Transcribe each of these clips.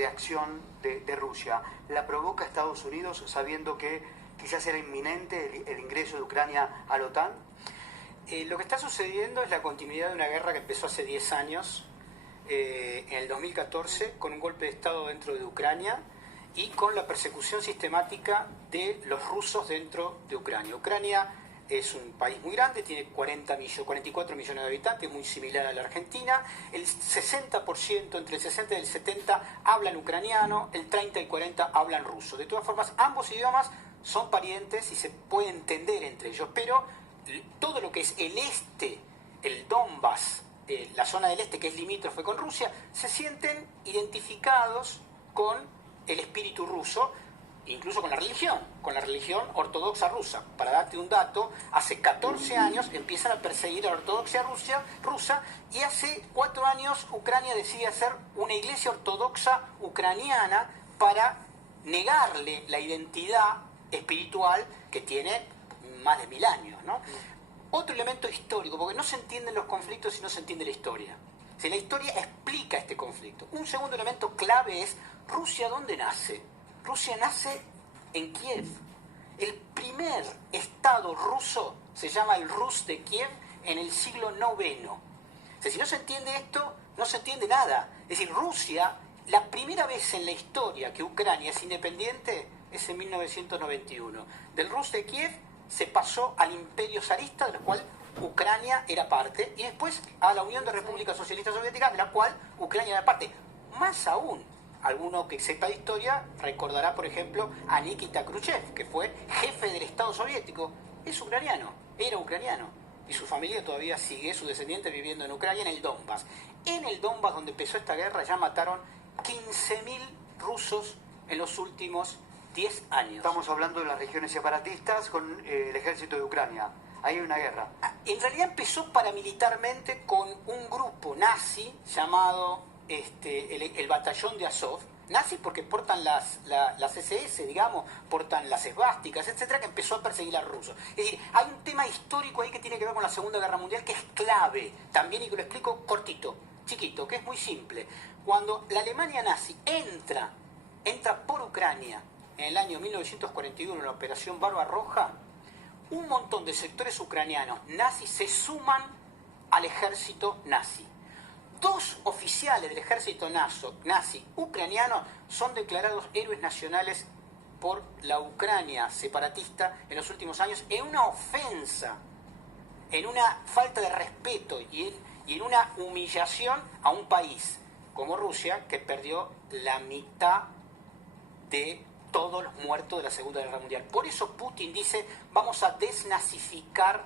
reacción de Rusia? ¿La provoca Estados Unidos sabiendo que quizás era inminente el ingreso de Ucrania a la OTAN? Lo que está sucediendo es la continuidad de una guerra que empezó hace 10 años, en el 2014, con un golpe de Estado dentro de Ucrania y con la persecución sistemática de los rusos dentro de Ucrania. Ucrania es un país muy grande, tiene 44 millones de habitantes, muy similar a la Argentina. El 60%, entre el 60 y el 70, hablan ucraniano, el 30 y 40 hablan ruso. De todas formas, ambos idiomas son parientes y se puede entender entre ellos, pero todo lo que es el este, el Donbass, la zona del este que es limítrofe con Rusia, se sienten identificados con el espíritu ruso, incluso con la religión ortodoxa rusa. Para darte un dato, hace 14 años empiezan a perseguir a la ortodoxia rusa y hace 4 años Ucrania decide hacer una iglesia ortodoxa ucraniana para negarle la identidad espiritual que tiene más de 1000 años, ¿no? Otro elemento histórico, porque no se entienden los conflictos si no se entiende la historia. Si la historia explica este conflicto. Un segundo elemento clave es Rusia, ¿dónde nace? Rusia nace en Kiev. El primer estado ruso se llama el Rus de Kiev en el siglo IX. O sea, si no se entiende esto, no se entiende nada. Es decir, Rusia, la primera vez en la historia que Ucrania es independiente es en 1991. Del Rus de Kiev se pasó al Imperio zarista, del cual Ucrania era parte, y después a la Unión de Repúblicas Socialistas Soviéticas, de la cual Ucrania era parte. Más aún, alguno que sepa de historia recordará, por ejemplo, a Nikita Khrushchev, que fue jefe del Estado soviético. Es ucraniano, era ucraniano, y su familia todavía sigue, su descendiente viviendo en Ucrania, en el Donbass. En el Donbass, donde empezó esta guerra, ya mataron 15.000 rusos en los últimos 10 años. Estamos hablando de las regiones separatistas con el ejército de Ucrania. Ahí hay una guerra. En realidad empezó paramilitarmente con un grupo nazi llamado el batallón de Azov. Nazi porque portan las SS, digamos, portan las esvásticas, etcétera, que empezó a perseguir a los rusos. Es decir, hay un tema histórico ahí que tiene que ver con la Segunda Guerra Mundial que es clave también, y que lo explico cortito, chiquito, que es muy simple. Cuando la Alemania nazi entra por Ucrania en el año 1941 en la Operación Barbarroja, un montón de sectores ucranianos nazis se suman al ejército nazi. 2 oficiales del ejército nazi ucraniano son declarados héroes nacionales por la Ucrania separatista en los últimos años, en una ofensa, en una falta de respeto y en una humillación a un país como Rusia, que perdió la mitad de todos los muertos de la Segunda Guerra Mundial. Por eso Putin dice, vamos a desnazificar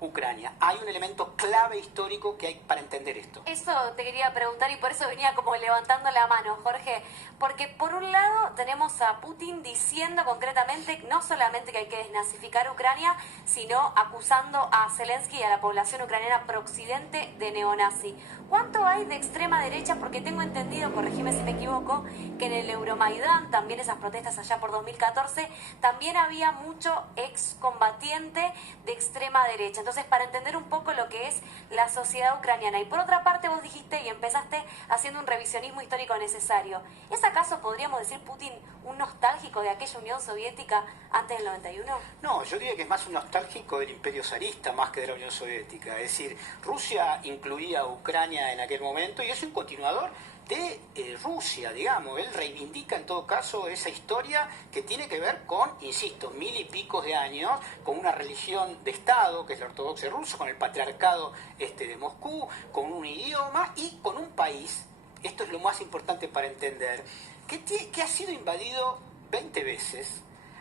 Ucrania. Hay un elemento clave histórico que hay para entender esto. Eso te quería preguntar y por eso venía como levantando la mano, Jorge, porque por un lado tenemos a Putin diciendo concretamente no solamente que hay que desnazificar Ucrania, sino acusando a Zelensky y a la población ucraniana pro-occidente de neonazi. ¿Cuánto hay de extrema derecha? Porque tengo entendido, corregime si me equivoco, que en el Euromaidán, también esas protestas allá por 2014, también había mucho excombatiente de extrema derecha. Entonces, para entender un poco lo que es la sociedad ucraniana. Y por otra parte, vos dijiste y empezaste haciendo un revisionismo histórico necesario. ¿Es acaso, podríamos decir, Putin un nostálgico de aquella Unión Soviética antes del 91? No, yo diría que es más un nostálgico del Imperio zarista más que de la Unión Soviética. Es decir, Rusia incluía a Ucrania en aquel momento y es un continuador de Rusia, digamos. Él reivindica en todo caso esa historia que tiene que ver con, insisto, 1000 y pico de años, con una religión de Estado, que es la ortodoxia rusa, con el patriarcado de Moscú, con un idioma y con un país, esto es lo más importante para entender, que ha sido invadido 20 veces,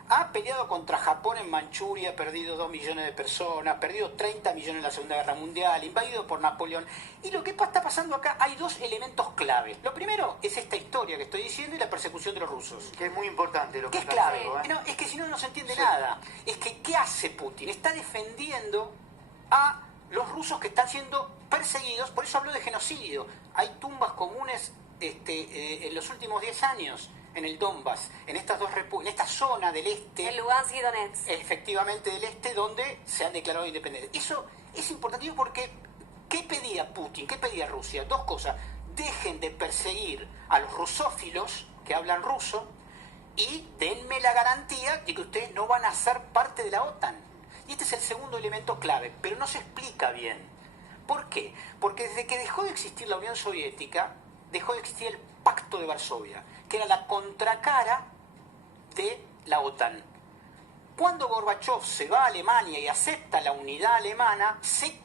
ha peleado contra Japón en Manchuria, ha perdido 2 millones de personas, ha perdido 30 millones en la Segunda Guerra Mundial, invadido por Napoleón. Y lo que está pasando acá, hay 2 elementos claves. Lo primero es esta historia que estoy diciendo y la persecución de los rusos. Que es muy importante lo que es clave. diciendo, ¿eh? No, es que si no, no se entiende nada. Es que, ¿qué hace Putin? Está defendiendo a los rusos que están siendo perseguidos, por eso hablo de genocidio. Hay tumbas comunes en los últimos 10 años en el Donbass, en estas dos en esta zona del este, en Lugansk y Donetsk, efectivamente del este, donde se han declarado independientes. Eso es importante porque ¿qué pedía Putin? ¿Qué pedía Rusia? 2 cosas: dejen de perseguir a los rusófilos que hablan ruso y denme la garantía de que ustedes no van a ser parte de la OTAN. Y este es el segundo elemento clave, pero no se explica bien. ¿Por qué? Porque desde que dejó de existir la Unión Soviética, dejó de existir el Pacto de Varsovia, que era la contracara de la OTAN. Cuando Gorbachev se va a Alemania y acepta la unidad alemana, se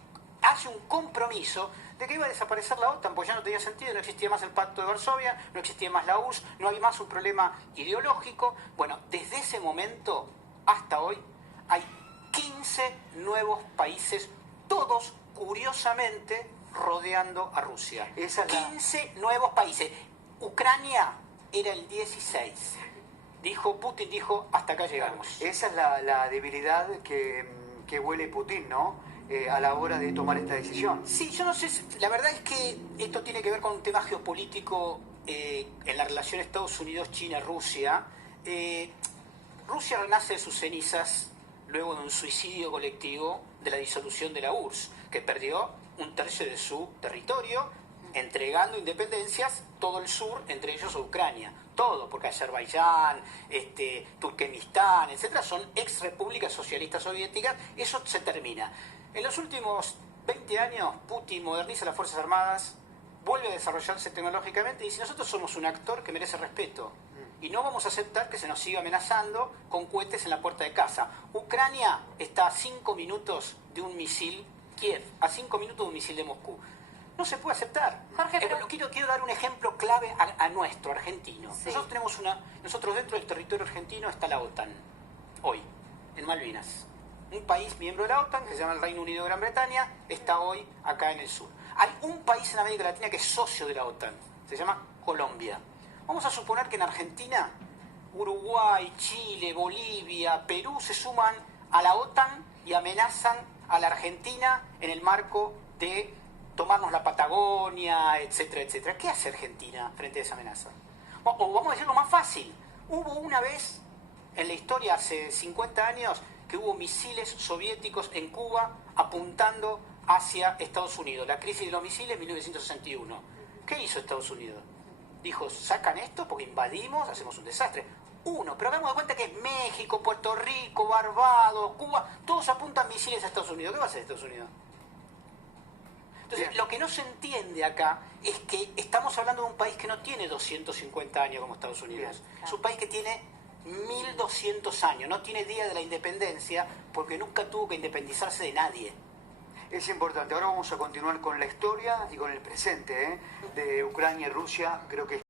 hace un compromiso de que iba a desaparecer la OTAN, porque ya no tenía sentido, no existía más el Pacto de Varsovia, no existía más la URSS, no había más un problema ideológico. Bueno, desde ese momento hasta hoy hay 15 nuevos países, todos curiosamente rodeando a Rusia. 15 nuevos países. Ucrania era el 16. Putin dijo, hasta acá llegamos. Esa es la debilidad que huele Putin, ¿no? A la hora de tomar esta decisión. Sí, yo no sé, la verdad es que esto tiene que ver con un tema geopolítico en la relación Estados Unidos-China-Rusia. Rusia renace de sus cenizas luego de un suicidio colectivo de la disolución de la URSS, que perdió un tercio de su territorio, entregando independencias, todo el sur, entre ellos a Ucrania. Todo, porque Azerbaiyán, Turkmenistán, etcétera, son ex repúblicas socialistas soviéticas. Eso se termina. En los últimos 20 años, Putin moderniza las Fuerzas Armadas, vuelve a desarrollarse tecnológicamente y dice: nosotros somos un actor que merece respeto y no vamos a aceptar que se nos siga amenazando con cohetes en la puerta de casa. Ucrania está a 5 minutos de un misil, Kiev, a 5 minutos de un misil de Moscú. No se puede aceptar. Jorge, pero... quiero dar un ejemplo clave a nuestro argentino. Sí. Nosotros dentro del territorio argentino está la OTAN, hoy, en Malvinas. Un país miembro de la OTAN, que se llama el Reino Unido de Gran Bretaña, está hoy acá en el sur. Hay un país en América Latina que es socio de la OTAN, se llama Colombia. Vamos a suponer que en Argentina, Uruguay, Chile, Bolivia, Perú se suman a la OTAN y amenazan a la Argentina en el marco de tomarnos la Patagonia, etcétera, etcétera. ¿Qué hace Argentina frente a esa amenaza? O vamos a decirlo más fácil. Hubo una vez en la historia, hace 50 años, que hubo misiles soviéticos en Cuba apuntando hacia Estados Unidos. La crisis de los misiles en 1961. ¿Qué hizo Estados Unidos? Dijo: sacan esto porque invadimos, hacemos un desastre. Pero hagamos de cuenta que es México, Puerto Rico, Barbados, Cuba, todos apuntan misiles a Estados Unidos. ¿Qué va a hacer Estados Unidos? Entonces, lo que no se entiende acá es que estamos hablando de un país que no tiene 250 años como Estados Unidos. Es un país que tiene 1200 años, no tiene día de la independencia porque nunca tuvo que independizarse de nadie. Es importante. Ahora vamos a continuar con la historia y con el presente de Ucrania y Rusia. Creo que